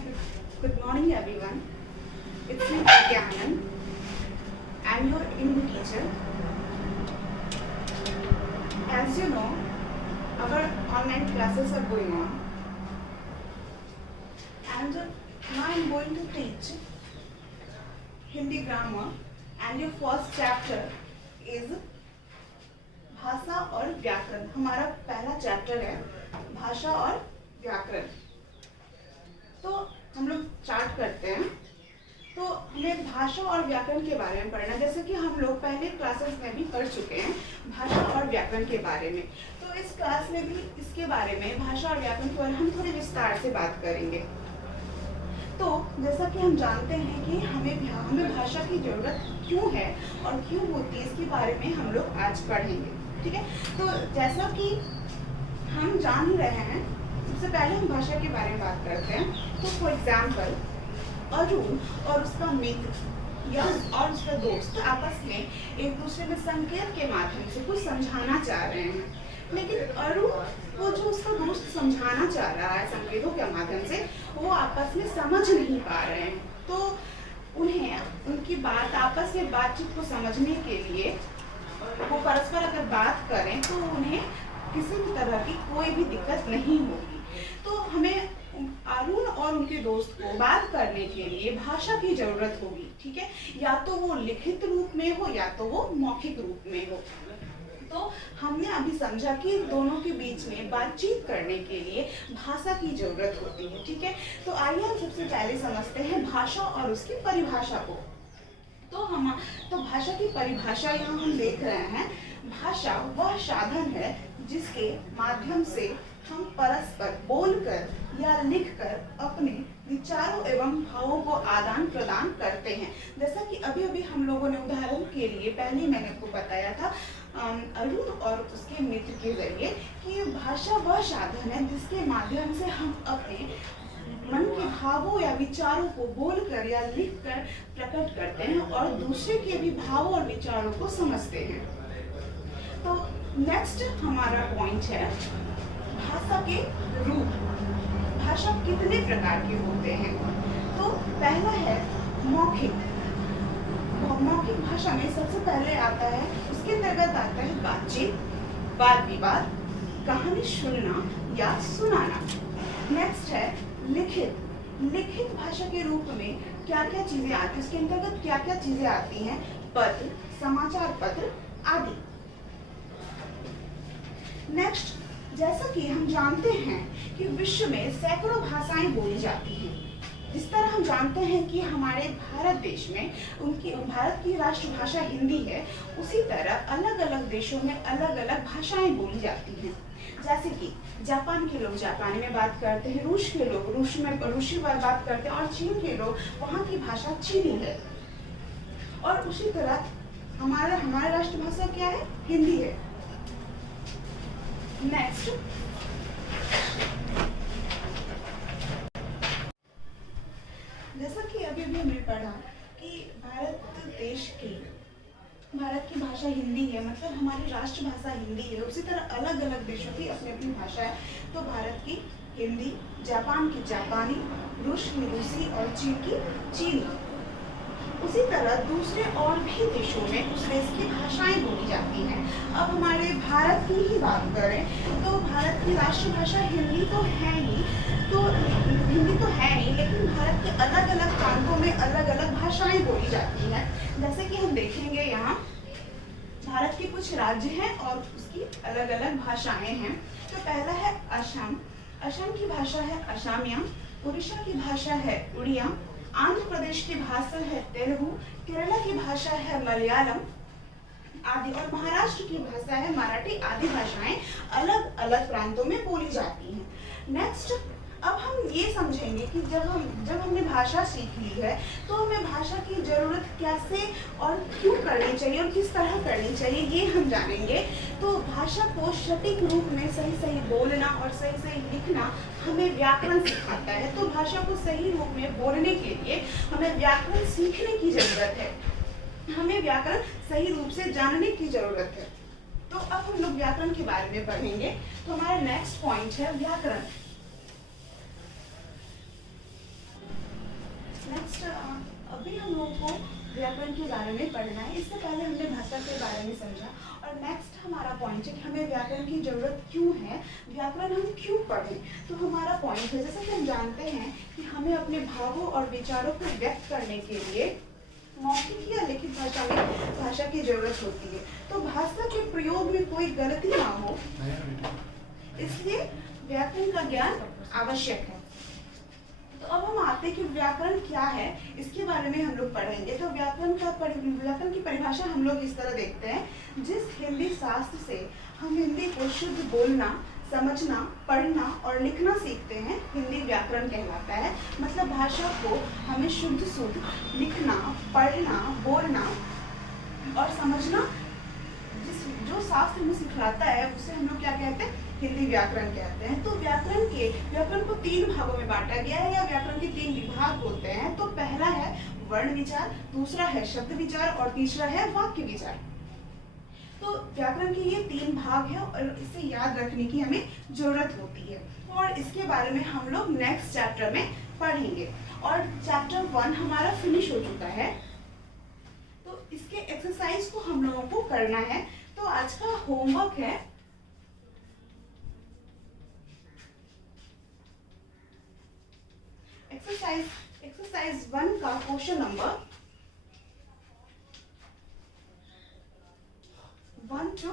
Good morning everyone. It's me Pragyan. I'm your English teacher. As you know, our online classes are going on, and now I'm going to teach Hindi grammar, and your first chapter is भाषा और व्याकरण. हमारा पहला chapter है भाषा और व्याकरण. तो हम लोग स्टार्ट करते हैं. तो हमें भाषा और व्याकरण के बारे में पढ़ना, जैसे कि हम लोग पहले क्लासेस में भी पढ़ चुके हैं भाषा और व्याकरण के बारे में. तो इस क्लास में भी इसके बारे में, भाषा और व्याकरण के बारे में हम थोड़े विस्तार से बात करेंगे. तो जैसा कि हम जानते हैं कि हमें भाषा की जरूरत क्यों है और क्यों होती है, इसके बारे में हम लोग आज पढ़ेंगे. ठीक है. तो जैसा कि हम जान ही रहे हैं, सबसे पहले हम भाषा के बारे में बात करते हैं. तो फॉर एग्जाम्पल, अरुण और उसका मित्र या और उसका दोस्त आपस में एक दूसरे में संकेत के माध्यम से कुछ समझाना चाह रहे हैं, लेकिन अरुण वो जो उसका दोस्त समझाना चाह रहा है संकेतों के माध्यम से, वो आपस में समझ नहीं पा रहे हैं. तो उन्हें उनकी बात आपस में बातचीत को समझने के लिए वो परस्पर अगर बात करें तो उन्हें किसी भी तरह की कोई भी दिक्कत नहीं होगी. तो हमें अरुण और उनके दोस्त को बात करने के लिए भाषा की जरूरत होगी. ठीक है. या तो वो लिखित रूप में हो या तो वो मौखिक रूप में हो. तो हमने अभी समझा कि दोनों के बीच में बातचीत करने के लिए भाषा की जरूरत होती है. ठीक है. तो आइए हम सबसे पहले समझते हैं भाषा और उसकी परिभाषा को. तो भाषा की परिभाषा यहाँ हम देख रहे हैं. भाषा वह साधन है जिसके माध्यम से हम परस्पर बोलकर या लिखकर अपने विचारों एवं भावों को आदान प्रदान करते हैं. जैसा कि अभी अभी हम लोगों ने उदाहरण के लिए पहले मैंने आपको बताया था अरुण और उसके मित्र के जरिए कि भाषा वह साधन है जिसके माध्यम से हम अपने मन के भावों या विचारों को बोलकर या लिखकर प्रकट करते हैं और दूसरे के भी भावों और विचारों को समझते हैं. तो नेक्स्ट हमारा पॉइंट है भाषा के रूप. भाषा कितने प्रकार के होते हैं? तो पहला है मौखिक. मौखिक भाषा में सबसे पहले आता है, उसके अंतर्गत आता है बातचीत, वाद विवाद, कहानी सुनना या सुनाना. नेक्स्ट है लिखित. लिखित भाषा के रूप में क्या क्या चीजें आती हैं, उसके अंतर्गत क्या क्या चीजें आती हैं? पत्र, समाचार पत्र आदि. नेक्स्ट, जैसा कि हम जानते हैं कि विश्व में सैकड़ों भाषाएं बोली जाती हैं. जिस तरह हम जानते हैं कि हमारे भारत देश में भारत की राष्ट्रभाषा हिंदी है, उसी तरह अलग अलग देशों में अलग अलग भाषाएं बोली जाती हैं. जैसे कि जापान के लोग जापानी में बात करते हैं, रूस के लोग रूसी में बात करते हैं, और चीन के लोग वहाँ की भाषा चीनी है. और उसी तरह हमारा राष्ट्रभाषा क्या है? हिंदी है. नेक्स्ट, जैसा कि अभी भी हमने पढ़ा कि भारत की भाषा हिंदी है, मतलब हमारी राष्ट्रभाषा हिंदी है. उसी तरह अलग अलग देशों की अपनी अपनी भाषा है. तो भारत की हिंदी, जापान की जापानी, रूस की रूसी और चीन की चीनी. उसी तरह दूसरे और भी देशों में उस देश की भाषाएं बोली जाती हैं. अब हमारे भारत की ही बात करें तो भारत की राष्ट्रभाषा हिंदी तो है ही, लेकिन भारत के अलग अलग प्रांतों में अलग अलग भाषाएं बोली जाती हैं. जैसे कि हम देखेंगे यहाँ भारत के कुछ राज्य हैं और उसकी अलग अलग भाषाएं हैं. तो पहला है असम. असम की भाषा है असमिया. उड़ीसा की भाषा है उड़िया. आंध्र प्रदेश की भाषा है तेलुगु. केरला की भाषा है मलयालम आदि. और महाराष्ट्र की भाषा है मराठी आदि. भाषाएं अलग अलग प्रांतों में बोली जाती हैं. नेक्स्ट, अब हम ये समझेंगे कि जब हमने भाषा सीख ली है तो हमें भाषा की जरूरत कैसे और क्यों करनी चाहिए और किस तरह करनी चाहिए, ये हम जानेंगे. तो भाषा को सटीक रूप में सही सही बोलना और सही सही लिखना हमें व्याकरण सिखाता है. तो भाषा को सही रूप में बोलने के लिए हमें व्याकरण सीखने की जरूरत है. हमें व्याकरण सही रूप से जानने की जरूरत है. तो अब हम लोग व्याकरण के बारे में पढ़ेंगे. तो हमारा नेक्स्ट पॉइंट है व्याकरण. अभी हम लोगों को व्याकरण के बारे में पढ़ना है। इससे पहले हमने भाषा के बारे में समझा और नेक्स्ट हमारा पॉइंट है कि हमें व्याकरण की जरूरत क्यों है, व्याकरण हम क्यों पढ़ें। तो हमारा पॉइंट है, जैसे कि हम जानते हैं कि हमें अपने भावों और विचारों को व्यक्त करने के लिए मौखिक या लिखित भाषा में भाषा की जरूरत होती है। तो भाषा के प्रयोग में कोई गलती ना हो, इसलिए व्याकरण का ज्ञान आवश्यक है। तो अब हम आते हैं कि व्याकरण क्या है, इसके बारे में हम लोग पढ़ेंगे। तो व्याकरण की परिभाषा हम लोग इस तरह देखते हैं, जिस हिंदी शास्त्र से हम हिंदी को शुद्ध बोलना, समझना, पढ़ना और लिखना सीखते हैं, हिंदी व्याकरण कहलाता है। मतलब भाषा को हमें शुद्ध लिखना, पढ़ना, बोलना और समझना जो शास्त्र में सिखाता है उसे हम लोग क्या कहते हैं, हिंदी व्याकरण कहते हैं। तो व्याकरण को 3 भागों में बांटा गया है, या व्याकरण के 3 विभाग होते हैं। तो पहला है वर्ण विचार, दूसरा है शब्द विचार और तीसरा है वाक्य विचार। तो व्याकरण के ये 3 भाग है और इसे याद रखने की हमें जरूरत होती है और इसके बारे में हम लोग नेक्स्ट चैप्टर में पढ़ेंगे। और चैप्टर 1 हमारा फिनिश हो चुका है, तो इसके एक्सरसाइज को हम लोगों को करना है। तो आज का होमवर्क है एक्सरसाइज 1 का क्वेश्चन नंबर 1 to